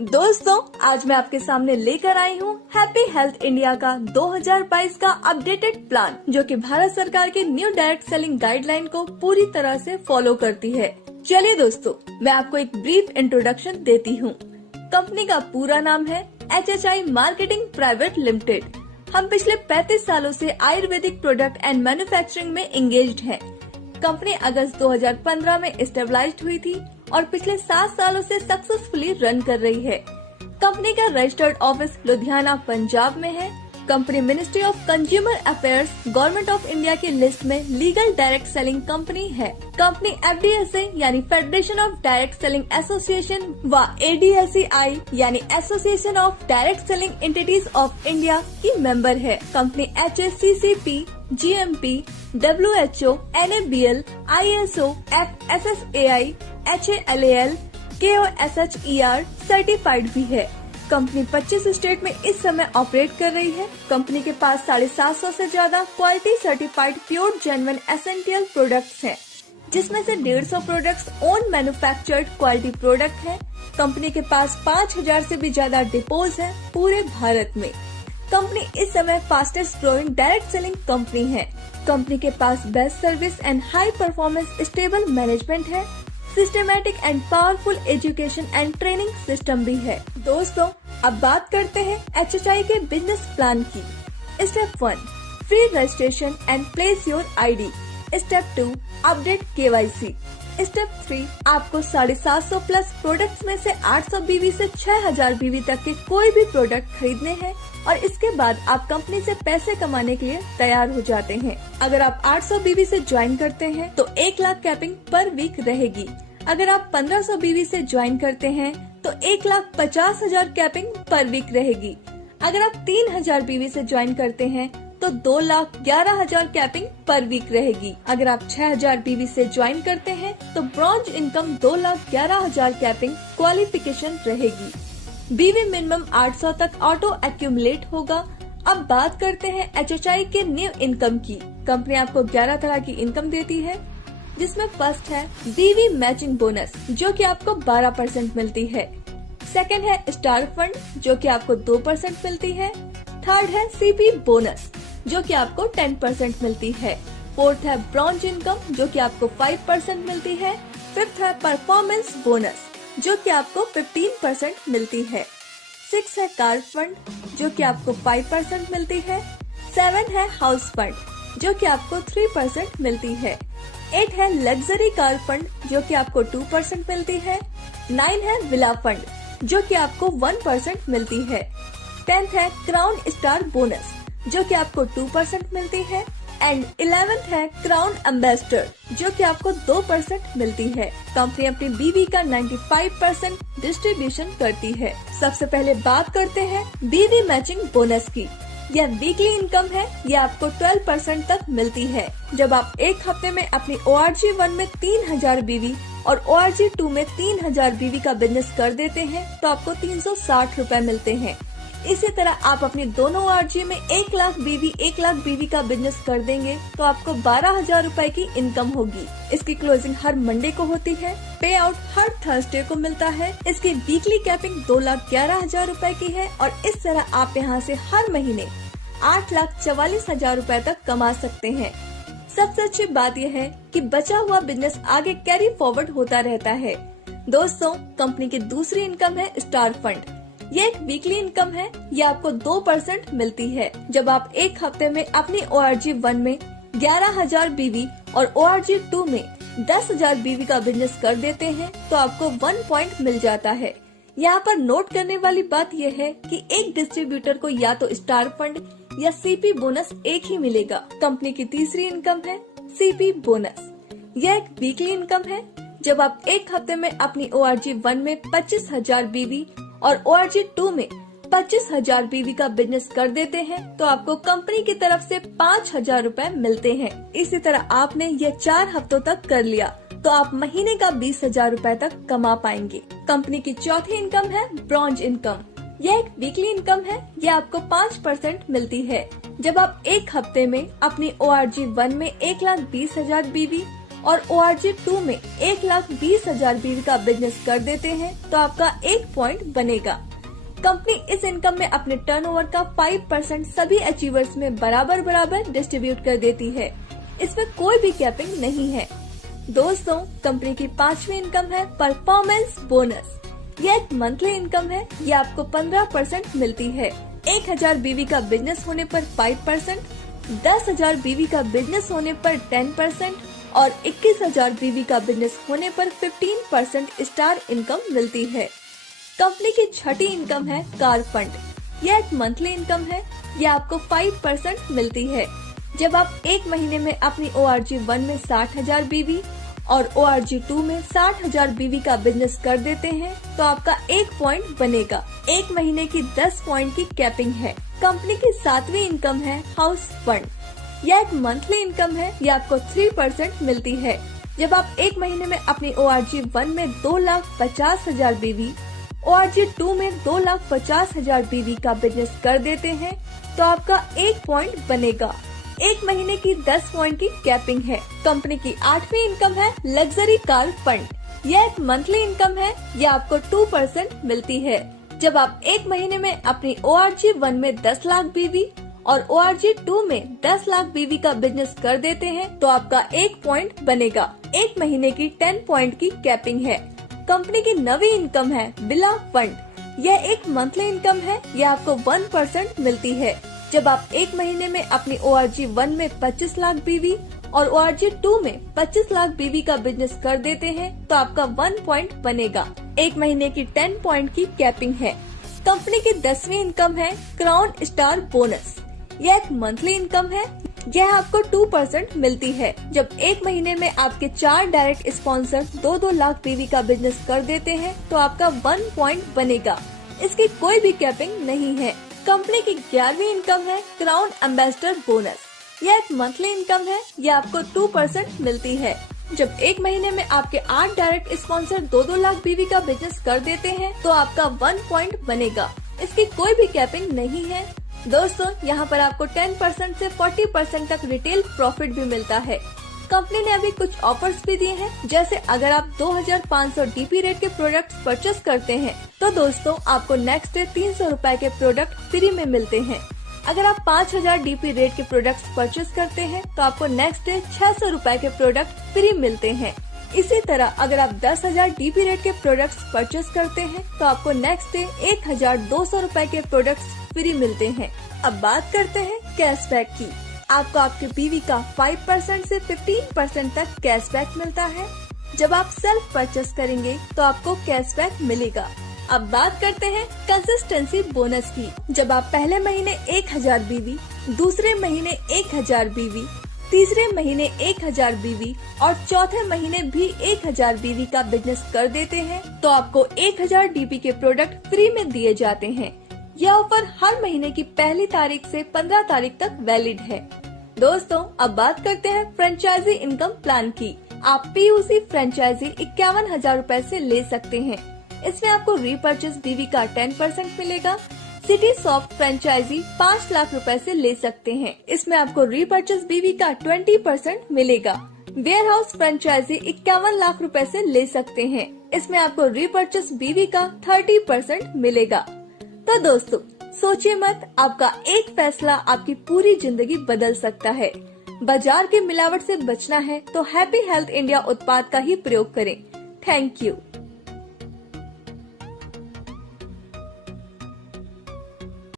दोस्तों, आज मैं आपके सामने लेकर आई हूँ हैप्पी हेल्थ इंडिया का 2022 का अपडेटेड प्लान, जो कि भारत सरकार के न्यू डायरेक्ट सेलिंग गाइडलाइन को पूरी तरह से फॉलो करती है। चलिए दोस्तों, मैं आपको एक ब्रीफ इंट्रोडक्शन देती हूँ। कंपनी का पूरा नाम है HHI मार्केटिंग प्राइवेट लिमिटेड। हम पिछले 35 सालों से आयुर्वेदिक प्रोडक्ट एंड मैन्युफैक्चरिंग में एंगेज्ड हैं। कंपनी अगस्त 2015 में स्टेबलाइज्ड हुई थी और पिछले 7 सालों से सक्सेसफुली रन कर रही है। कंपनी का रजिस्टर्ड ऑफिस लुधियाना, पंजाब में है। Company ministry of consumer affairs, government of India की लिस्ट में लीगल डायरेक्ट सेलिंग कंपनी है। कंपनी FDSA यानी federation of direct selling association व ADSEI यानी association of direct selling entities of India की मेंबर है। Company HACCP, GMP, WHO, NABL, ISO, FSSAI, HALAL, KOSHER certified भी है। Company 25 state में इस समय ऑपरेट कर रही है। कंपनी के पास 750 से ज्यादा quality certified pure genuine essential products हैं, जिसमें से 150 products own manufactured quality product हैं। कंपनी के पास 5000 से भी ज्यादा डिपोज है पूरे भारत में। कंपनी इस समय fastest growing direct selling company है। कंपनी के पास best service and high performance stable management है। Systematic and powerful education and training system भी है। दोस्तों, अब बात करते हैं HHI के बिजनेस प्लान की। Step 1, free registration and place your ID। Step 2, update KYC। Step 3, आपको 750 प्लस प्रोडक्ट्स में से 800 BV से 6000 BV तक के कोई भी प्रोडक्ट खरीदने हैं और इसके बाद आप कंपनी से पैसे कमाने के लिए तैयार हो जाते हैं। अगर आप 800 BV से ज्वाइन करते हैं तो 1 लाख कैपिंग पर वीक रहेगी। अगर आप 1500 BV से ज्वाइन करते हैं तो 1,50,000 कैपिंग पर वीक रहेगी। अगर आप 3000 BV से ज्वाइन करते हैं तो 2,11,000 कैपिंग पर वीक रहेगी। अगर आप 6000 BV से ज्वाइन करते हैं तो ब्रॉन्ज इनकम 2,11,000 कैपिंग क्वालिफिकेशन रहेगी। BV मिनिमम 800 तक ऑटो एक्यूमुलेट होगा। अब बात करते हैं HHI के न्यू इनकम की। कंपनी आपको 11 तरह की इनकम देती है, जिसमें फर्स्ट है BV मैचिंग बोनस, जो कि आपको 12% मिलती है। सेकंड है स्टार फंड, जो कि आपको 2% मिलती है। थर्ड है CP बोनस, जो कि आपको 10% मिलती है। फोर्थ है ब्रॉन्ज इनकम, जो कि आपको 5% मिलती है। फिफ्थ है परफॉर्मेंस बोनस, जो कि आपको 15% मिलती है। सिक्स है कार फंड, जो कि आपको 5% मिलती है। 7 है हाउस फंड, जो कि आपको 3% मिलती है। 8 है लग्जरी कार फंड, जो कि आपको 2% मिलती है। 9 है विला फंड, जो कि आपको 1% मिलती है। 10th है क्राउन स्टार बोनस, जो कि आपको 2% मिलती है। एंड 11th है क्राउन एम्बेसडर, जो कि आपको 2% मिलती है। कंपनी अपनी BV का 95% डिस्ट्रीब्यूशन करती है। सबसे पहले बात करते हैं BV मैचिंग बोनस की। यह वीकली इनकम है। यह आपको 12% तक मिलती है। जब आप एक हफ्ते में अपनी ORG1 में 3000 BV और ORG2 में 3000 BV का बिजनेस कर देते हैं तो आपको 360 रूपए मिलते हैं। इसी तरह आप अपनी दोनों ORG में 1 लाख BV का बिजनेस कर देंगे तो आपको 12,000 रूपए की इनकम होगी। इसकी क्लोजिंग हर मंडे को होती है। पे आउट हर थर्सडे को मिलता है। इसकी वीकली कैपिंग 2,11,000 रूपए की है और इस तरह आप यहाँ से हर महीने 8,44,000 रूपए तक कमा सकते हैं। सबसे अच्छी बात यह है कि बचा हुआ बिजनेस आगे कैरी फॉरवर्ड होता रहता है। दोस्तों, कंपनी की दूसरी इनकम है स्टार फंड। ये एक वीकली इनकम है। ये आपको 2% मिलती है। जब आप एक हफ्ते में अपनी ORG1 में 11,000 BV और ORG2 में 10,000 BV का बिजनेस कर देते हैं तो आपको 1 पॉइंट मिल जाता है। यहाँ पर नोट करने वाली बात यह है कि एक डिस्ट्रीब्यूटर को या तो स्टार फंड या CP बोनस एक ही मिलेगा। कंपनी की तीसरी इनकम है CP बोनस। यह एक वीकली इनकम है। जब आप एक हफ्ते में अपनी ORG1 में 25,000 BV और ORG2 में 25,000 BV का बिजनेस कर देते हैं तो आपको कंपनी की तरफ से 5,000 रूपए मिलते हैं। इसी तरह आपने ये 4 हफ्तों तक कर लिया तो आप महीने का 20,000 रूपए तक कमा पाएंगे। कंपनी की चौथी इनकम है ब्रॉन्ज इनकम। यह एक वीकली इनकम है। यह आपको 5% मिलती है। जब आप एक हफ्ते में अपनी ORG1 में 1,20,000 BV और ORG2 में 1,20,000 BV का बिजनेस कर देते हैं तो आपका 1 पॉइंट बनेगा। कंपनी इस इनकम में अपने टर्नओवर का 5% सभी अचीवर्स में बराबर बराबर डिस्ट्रीब्यूट कर देती है। इसमें कोई भी कैपिंग नहीं है। दोस्तों, कंपनी की 5वीं इनकम है परफॉर्मेंस बोनस। यह एक मंथली इनकम है। ये आपको 15% मिलती है। 1,000 BV का बिजनेस होने पर 5%, 10,000 BV का बिजनेस होने पर 10% और 21,000 BV का बिजनेस होने पर 15% स्टार इनकम मिलती है। कंपनी की 6ठी इनकम है कार फंड। यह एक मंथली इनकम है। यह आपको 5% मिलती है। जब आप एक महीने में अपनी ORG1 में 60,000 BV और ORG2 में 60,000 BV का बिजनेस कर देते हैं तो आपका 1 पॉइंट बनेगा। एक महीने की 10 पॉइंट की कैपिंग है। कंपनी की 7वीं इनकम है हाउस फंड। यह एक मंथली इनकम है। यह आपको 3% मिलती है। जब आप एक महीने में अपनी ORG1 में 2,50,000 BV, ORG2 में 2,50,000 BV का बिजनेस कर देते हैं तो आपका 1 पॉइंट बनेगा। एक महीने की 10 पॉइंट की कैपिंग है। कंपनी की 8वीं इनकम है लग्जरी कार फंड। यह एक मंथली इनकम है। यह आपको 2% मिलती है। जब आप एक महीने में अपनी ORG1 में 10 लाख BV और ORG2 में 10 लाख BV का बिजनेस कर देते हैं तो आपका 1 पॉइंट बनेगा। एक महीने की 10 पॉइंट की कैपिंग है। कंपनी की 9वीं इनकम है बिला फंड। यह एक मंथली इनकम है। यह आपको 1% मिलती है। जब आप एक महीने में अपनी ORG1 में 25 लाख BV और ORG2 में 25 लाख BV का बिजनेस कर देते हैं तो आपका 1 पॉइंट बनेगा। एक महीने की 10 पॉइंट की कैपिंग है। कंपनी की 10वीं इनकम है क्राउन स्टार बोनस। यह एक मंथली इनकम है। यह आपको 2% मिलती है। जब एक महीने में आपके 4 डायरेक्ट स्पॉन्सर 2-2 लाख BV का बिजनेस कर देते हैं तो आपका 1 पॉइंट बनेगा। इसकी कोई भी कैपिंग नहीं है। कंपनी की 11वीं इनकम है क्राउन एम्बेसडर बोनस। यह एक मंथली इनकम है। यह आपको 2% मिलती है। जब एक महीने में आपके 8 डायरेक्ट स्पॉन्सर 2-2 लाख BV का बिजनेस कर देते हैं तो आपका 1 पॉइंट बनेगा। इसकी कोई भी कैपिंग नहीं है। दोस्तों, यहाँ पर आपको 10% से 40% तक रिटेल प्रॉफिट भी मिलता है। कंपनी ने अभी कुछ ऑफर्स भी दिए हैं, जैसे अगर आप 2,500 DP रेट के प्रोडक्ट्स परचेस करते हैं तो दोस्तों आपको नेक्स्ट डे 300 रुपए के प्रोडक्ट फ्री में मिलते हैं। अगर आप 5,000 DP रेट के प्रोडक्ट्स परचेस करते हैं तो आपको नेक्स्ट डे 600 रुपए के प्रोडक्ट फ्री मिलते हैं। इसी तरह अगर आप 10,000 DP रेट के प्रोडक्ट्स परचेस करते हैं तो आपको नेक्स्ट डे 1,200 रुपए के प्रोडक्ट्स फ्री मिलते हैं। अब बात करते हैं कैशबैक की। आपको आपके BV का 5% से 15% तक कैशबैक मिलता है। जब आप सेल्फ परचेस करेंगे तो आपको कैशबैक मिलेगा। अब बात करते हैं कंसिस्टेंसी बोनस की। जब आप पहले महीने 1,000 BV, दूसरे महीने 1,000 BV, तीसरे महीने 1,000 BV और चौथे महीने भी 1,000 BV का बिजनेस कर देते हैं तो आपको 1,000 DP के प्रोडक्ट फ्री में दिए जाते हैं। यह ऑफर हर महीने की पहली तारीख से 15 तारीख तक वैलिड है। दोस्तों, अब बात करते हैं फ्रेंचाइजी इनकम प्लान की। आप PUC फ्रेंचाइजी 51,000 रूपए से ले सकते हैं। इसमें आपको रीपरचेस BV का 10% मिलेगा। सिटी सॉफ्ट फ्रेंचाइजी 5 लाख रुपए से ले सकते हैं। इसमें आपको रीपरचेस BV का 20% मिलेगा। वेयर हाउस फ्रेंचाइजी 51 लाख रुपए से ले सकते हैं। इसमें आपको रीपरचेस BV का 30% मिलेगा। तो दोस्तों, सोचिए मत, आपका एक फैसला आपकी पूरी जिंदगी बदल सकता है। बाजार की मिलावट से बचना है तो हैप्पी हेल्थ इंडिया उत्पाद का ही प्रयोग करें। Thank you.